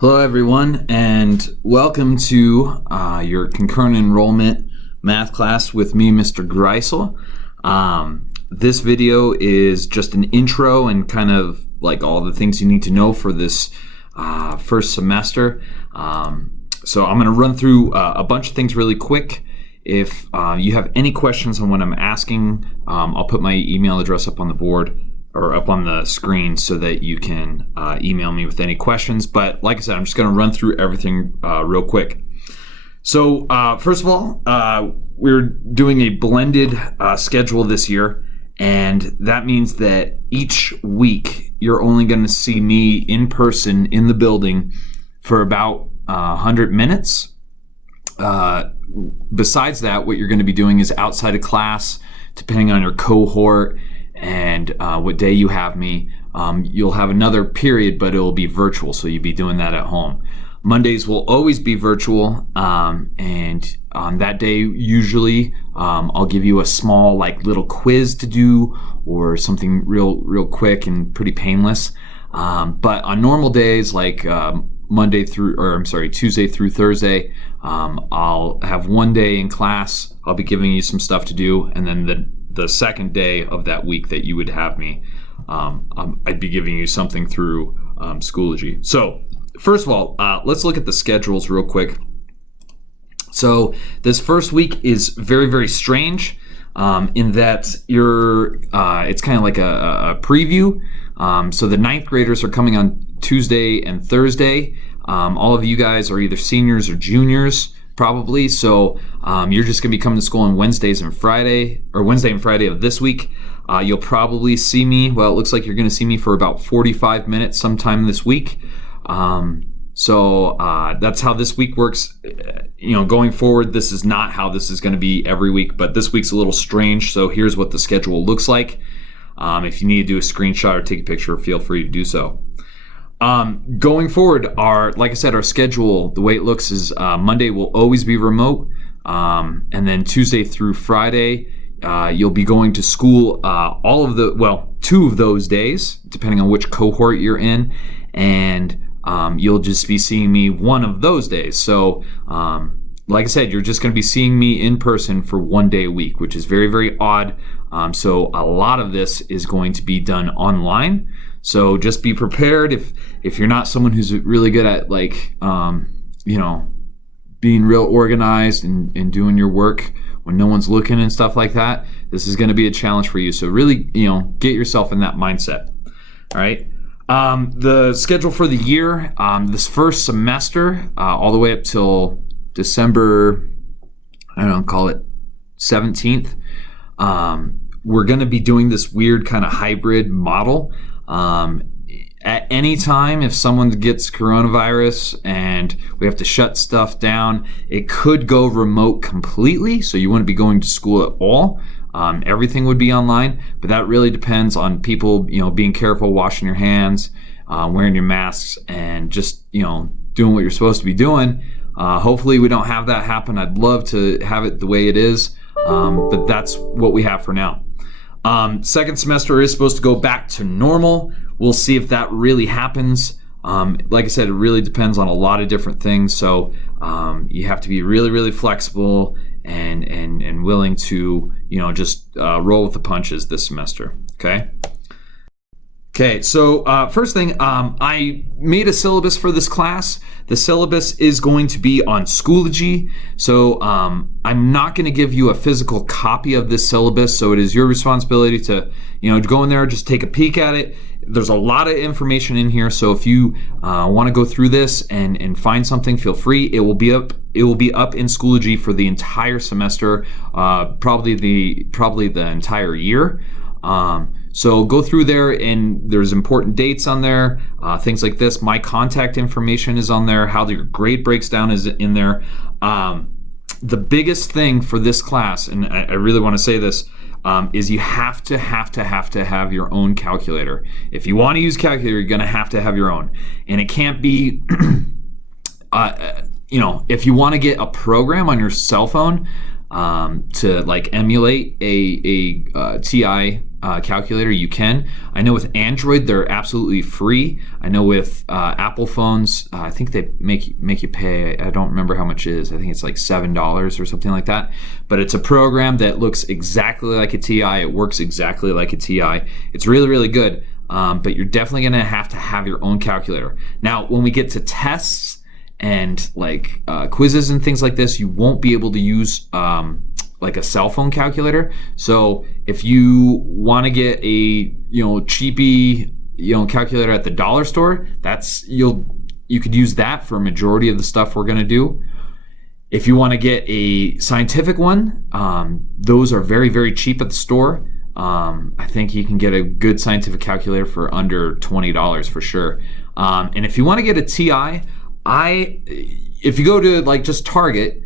Hello, everyone, and welcome to your concurrent enrollment math class with me, Mr. Griesel. This video is just an intro and kind of like all the things you need to know for this first semester. So I'm going to run through a bunch of things really quick. If you have any questions on what I'm asking, I'll put my email address up on the board or up on the screen so that you can email me with any questions. But like I said, I'm just going to run through everything real quick. So first of all, we're doing a blended schedule this year, and that means that each week you're only going to see me in person in the building for about 100 minutes. Besides that, what you're going to be doing is outside of class, depending on your cohort and what day you have me, you'll have another period, but it will be virtual, so you'll be doing that at home. Mondays will always be virtual, and on that day, usually, I'll give you a small, little quiz to do, or something real quick and pretty painless. But on normal days, like Tuesday through Thursday, I'll have one day in class. I'll be giving you some stuff to do, and then the second day of that week that you would have me, I'd be giving you something through Schoology. So first of all, let's look at the schedules real quick. So this first week is very, very strange in that it's kind of like a preview. So the ninth graders are coming on Tuesday and Thursday. All of you guys are either seniors or juniors, probably. So you're just going to be coming to school on Wednesday and Friday of this week. You'll probably see me. Well, it looks like you're going to see me for about 45 minutes sometime this week. So that's how this week works. Going forward, this is not how this is going to be every week, but this week's a little strange. So here's what the schedule looks like. If you need to do a screenshot or take a picture, feel free to do so. Going forward, like I said, our schedule, the way it looks is Monday will always be remote, and then Tuesday through Friday, you'll be going to school two of those days, depending on which cohort you're in, and you'll just be seeing me one of those days. So, like I said, you're just going to be seeing me in person for one day a week, which is very, very odd. So a lot of this is going to be done online. So just be prepared if you're not someone who's really good at being real organized and doing your work when no one's looking and stuff like that. This is going to be a challenge for you. So really, get yourself in that mindset. All right. The schedule for the year, this first semester, all the way up till December, call it 17th. We're going to be doing this weird kind of hybrid model. At any time, if someone gets coronavirus and we have to shut stuff down, it could go remote completely, so you wouldn't be going to school at all. Everything would be online, but that really depends on people, being careful, washing your hands, wearing your masks, and just, doing what you're supposed to be doing. Hopefully we don't have that happen. I'd love to have it the way it is, but that's what we have for now. Second semester is supposed to go back to normal. We'll see if that really happens. Like I said, it really depends on a lot of different things. So you have to be really, really flexible and willing to, just roll with the punches this semester. Okay, so first thing, I made a syllabus for this class. The syllabus is going to be on Schoology, so I'm not going to give you a physical copy of this syllabus, so it is your responsibility to, to go in there, just take a peek at it. There's a lot of information in here, so if you want to go through this and find something, feel free. It will be up in Schoology for the entire semester, probably the entire year. So go through there, and there's important dates on there, things like this. My contact information is on there. How your grade breaks down is in there. The biggest thing for this class, and I really want to say this, is you have to have your own calculator. If you want to use calculator, you're going to have your own. And it can't be, if you want to get a program on your cell phone to emulate a TI calculator, you can. I know with Android, they're absolutely free. I know with Apple phones, I think they make you pay. I don't remember how much it is. I think it's like $7 or something like that. But it's a program that looks exactly like a TI. It works exactly like a TI. It's really, really good. But you're definitely going to have your own calculator. Now, when we get to tests and like quizzes and things like this, you won't be able to use like a cell phone calculator. So if you want to get a cheapy calculator at the dollar store, you could use that for a majority of the stuff we're going to do. If you want to get a scientific one, those are very, very cheap at the store. I think you can get a good scientific calculator for under $20 for sure. And if you want to get a TI, if you go to like just Target,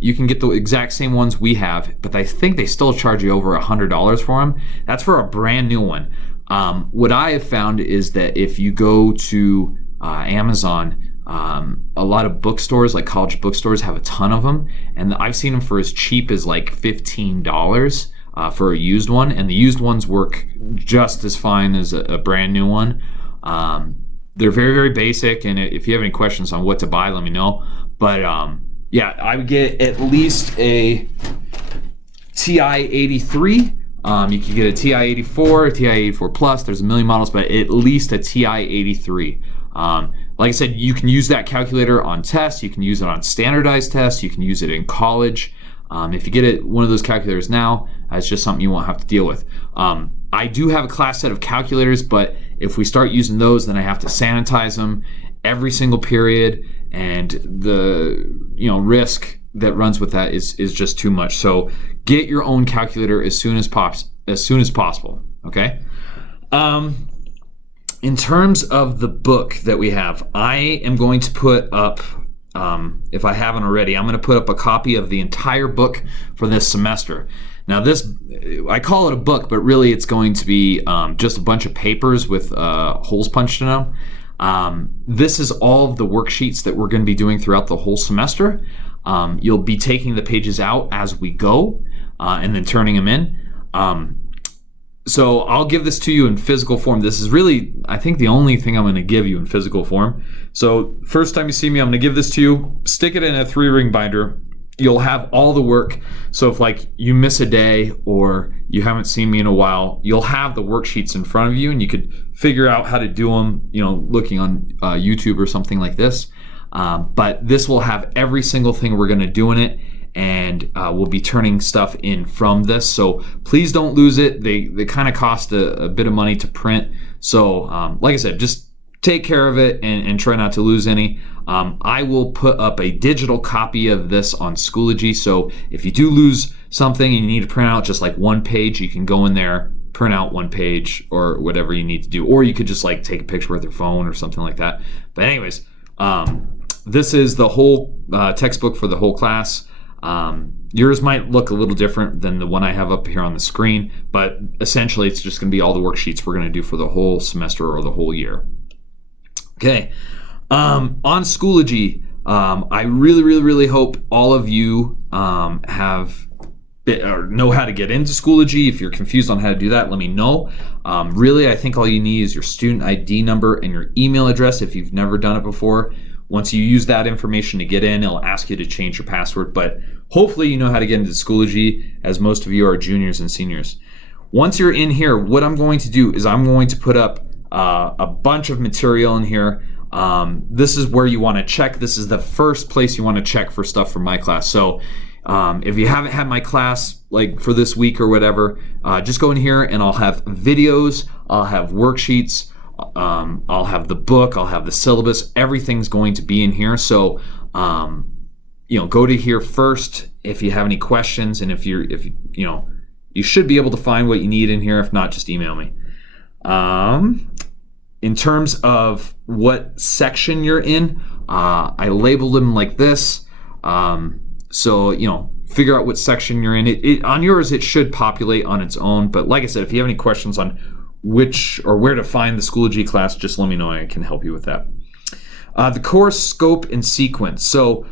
you can get the exact same ones we have, but I think they still charge you over $100 for them. That's for a brand new one. What I have found is that if you go to Amazon, a lot of bookstores, like college bookstores, have a ton of them, and I've seen them for as cheap as like $15 for a used one, and the used ones work just as fine as a brand new one. They're very, very basic, and if you have any questions on what to buy, let me know. But yeah, I would get at least a TI-83. You could get a TI-84, a TI-84 Plus. There's a million models, but at least a TI-83. Like I said, you can use that calculator on tests. You can use it on standardized tests. You can use it in college. If you get one of those calculators now, it's just something you won't have to deal with. I do have a class set of calculators, but if we start using those, then I have to sanitize them every single period, and the risk that runs with that is just too much. So get your own calculator as soon as possible. Okay. In terms of the book that we have, I am going to put up, if I haven't already, I'm going to put up a copy of the entire book for this semester. Now I call it a book, but really it's going to be just a bunch of papers with holes punched in them. This is all of the worksheets that we're going to be doing throughout the whole semester. You'll be taking the pages out as we go and then turning them in. So I'll give this to you in physical form. This is really, I think, the only thing I'm going to give you in physical form. So first time you see me, I'm going to give this to you, stick it in a 3-ring binder. You'll have all the work. So if like you miss a day or you haven't seen me in a while, you'll have the worksheets in front of you, and you could figure out how to do them, looking on YouTube or something like this. But this will have every single thing we're going to do in it, and we'll be turning stuff in from this. So please don't lose it. They kind of cost a bit of money to print. So like I said, just take care of it and try not to lose any. I will put up a digital copy of this on Schoology. So if you do lose something and you need to print out just like one page, you can go in there, print out one page or whatever you need to do. Or you could just like take a picture with your phone or something like that. But anyways, this is the whole textbook for the whole class. Yours might look a little different than the one I have up here on the screen, but essentially it's just going to be all the worksheets we're going to do for the whole semester or the whole year. Okay. On Schoology, I really, really, really hope all of you have or know how to get into Schoology. If you're confused on how to do that, let me know. Really, I think all you need is your student ID number and your email address if you've never done it before. Once you use that information to get in, it'll ask you to change your password, but hopefully you know how to get into Schoology, as most of you are juniors and seniors. Once you're in here, what I'm going to do is I'm going to put up a bunch of material in here. This is where you want to check. This is the first place you want to check for stuff from my class. So if you haven't had my class like for this week or whatever, just go in here and I'll have videos, I'll have worksheets, I'll have the book, I'll have the syllabus. Everything's going to be in here. So go to here first if you have any questions, and if you should be able to find what you need in here. If not, just email me. In terms of what section you're in, I labeled them like this. So figure out what section you're in. On yours, it should populate on its own. But like I said, if you have any questions on which or where to find the Schoology class, just let me know. I can help you with that. The course scope and sequence. So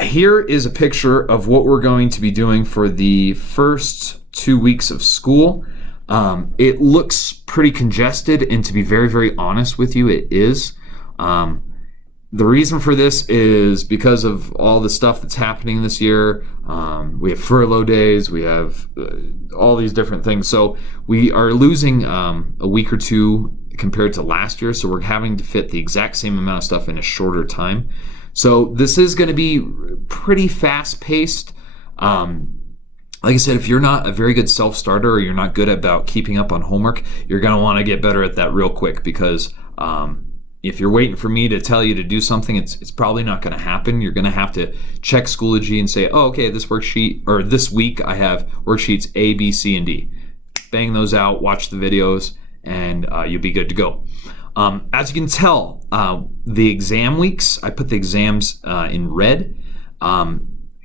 here is a picture of what we're going to be doing for the first 2 weeks of school. It looks pretty congested, and to be very, very honest with you, it is. The reason for this is because of all the stuff that's happening this year. We have furlough days, we have all these different things. So we are losing a week or two compared to last year. So we're having to fit the exact same amount of stuff in a shorter time. So this is going to be pretty fast paced. Like I said, if you're not a very good self-starter or you're not good about keeping up on homework, you're going to want to get better at that real quick, because if you're waiting for me to tell you to do something, it's probably not going to happen. You're going to have to check Schoology and say, oh, okay, this worksheet, or this week I have worksheets A, B, C, and D. Bang those out, watch the videos, and you'll be good to go. As you can tell, the exam weeks, I put the exams in red.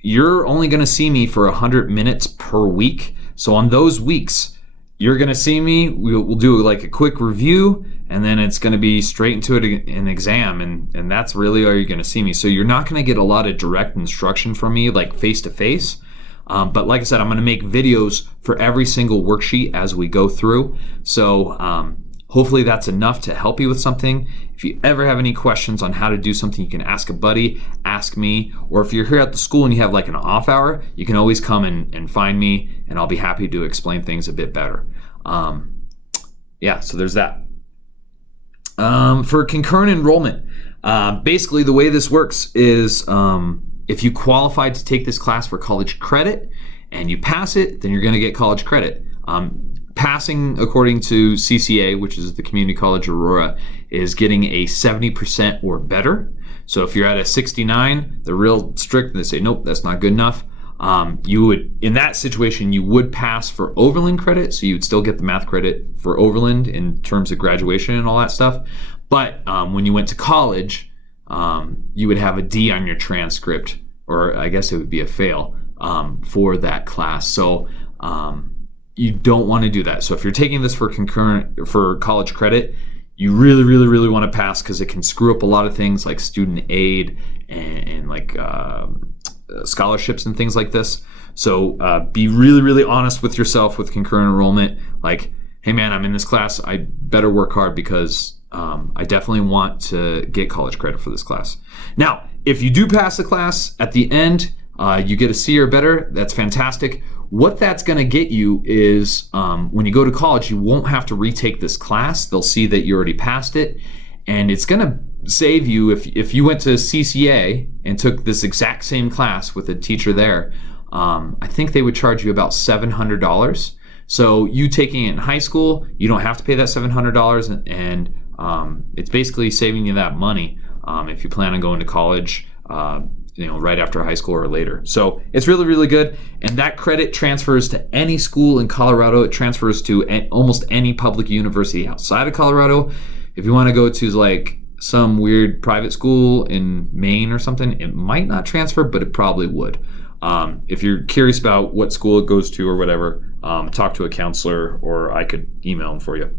You're only going to see me for 100 minutes per week. So on those weeks, you're going to see me. We'll do like a quick review, and then it's going to be straight into an exam, and that's really all you're going to see me. So you're not going to get a lot of direct instruction from me, like face-to-face. But like I said, I'm going to make videos for every single worksheet as we go through. So hopefully that's enough to help you with something. If you ever have any questions on how to do something, you can ask a buddy, ask me, or if you're here at the school and you have like an off hour, you can always come and find me, and I'll be happy to explain things a bit better. Yeah, so there's that. For concurrent enrollment, basically the way this works is if you qualify to take this class for college credit and you pass it, then you're going to get college credit. Passing, according to CCA, which is the Community College Aurora, is getting a 70% or better. So if you're at a 69, they're real strict and they say, nope, that's not good enough. You would, in that situation, you would pass for Overland credit, so you would still get the math credit for Overland in terms of graduation and all that stuff. But when you went to college, you would have a D on your transcript, or I guess it would be a fail for that class. So you don't want to do that. So if you're taking this for college credit, you really, really, really want to pass, because it can screw up a lot of things like student aid and like scholarships and things like this. So be really, really honest with yourself with concurrent enrollment. Like, hey man, I'm in this class, I better work hard, because I definitely want to get college credit for this class. Now, if you do pass the class, at the end, you get a C or better, that's fantastic. What that's going to get you is when you go to college, you won't have to retake this class. They'll see that you already passed it, and it's going to save you if you went to CCA and took this exact same class with a teacher there. I think they would charge you about $700. So you taking it in high school, you don't have to pay that $700, and it's basically saving you that money if you plan on going to college right after high school or later. So it's really, really good. And that credit transfers to any school in Colorado. It transfers to almost any public university outside of Colorado. If you want to go to like some weird private school in Maine or something, it might not transfer, but it probably would. If you're curious about what school it goes to or whatever, talk to a counselor, or I could email them for you.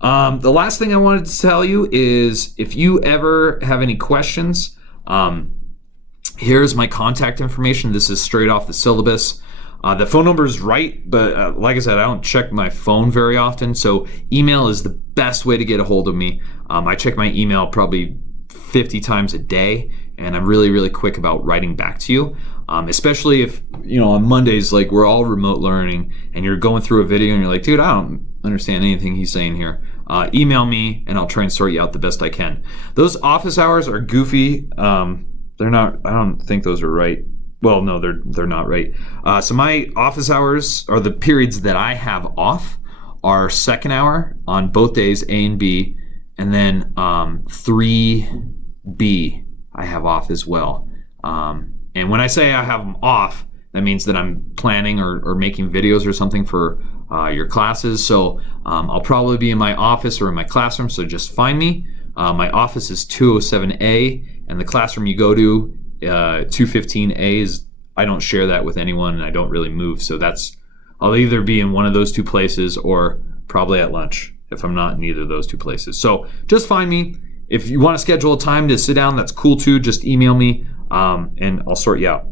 The last thing I wanted to tell you is if you ever have any questions, here's my contact information. This is straight off the syllabus. The phone number is right, but like I said, I don't check my phone very often, so email is the best way to get a hold of me. I check my email probably 50 times a day, and I'm really, really quick about writing back to you, especially if, on Mondays, like we're all remote learning, and you're going through a video and you're like, dude, I don't understand anything he's saying here. Email me, and I'll try and sort you out the best I can. Those office hours are goofy. They're not, I don't think those are right. Well, no, they're not right. So my office hours, or the periods that I have off, are second hour on both days, A and B, and then 3B I have off as well. And when I say I have them off, that means that I'm planning or making videos or something for your classes. So I'll probably be in my office or in my classroom, so just find me. My office is 207A, and the classroom you go to, 215A, is, I don't share that with anyone, and I don't really move. So I'll either be in one of those two places or probably at lunch if I'm not in either of those two places. So just find me. If you want to schedule a time to sit down, that's cool too. Just email me, and I'll sort you out.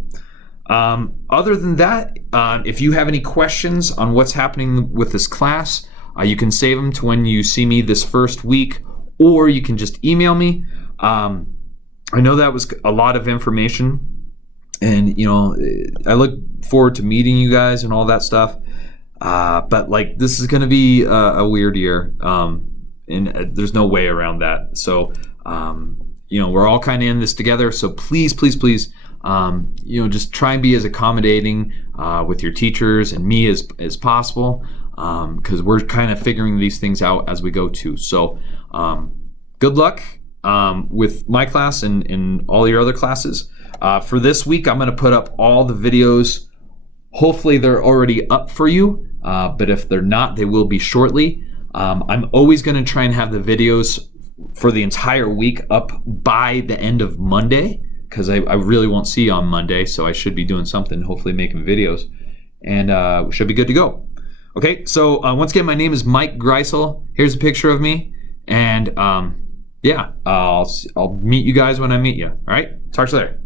Other than that, if you have any questions on what's happening with this class, you can save them to when you see me this first week, or you can just email me. I know that was a lot of information, and I look forward to meeting you guys and all that stuff. But like, this is going to be a weird year, and there's no way around that. So, we're all kind of in this together. So please, just try and be as accommodating with your teachers and me as possible, because we're kind of figuring these things out as we go too. So good luck with my class and all your other classes. For this week, I'm going to put up all the videos. Hopefully they're already up for you, but if they're not, they will be shortly. I'm always going to try and have the videos for the entire week up by the end of Monday, because I really won't see you on Monday, so I should be doing something, hopefully making videos, and we should be good to go. Okay, so once again, my name is Mike Griesel. Here's a picture of me, and I'll meet you guys when I meet you. All right, talk to you later.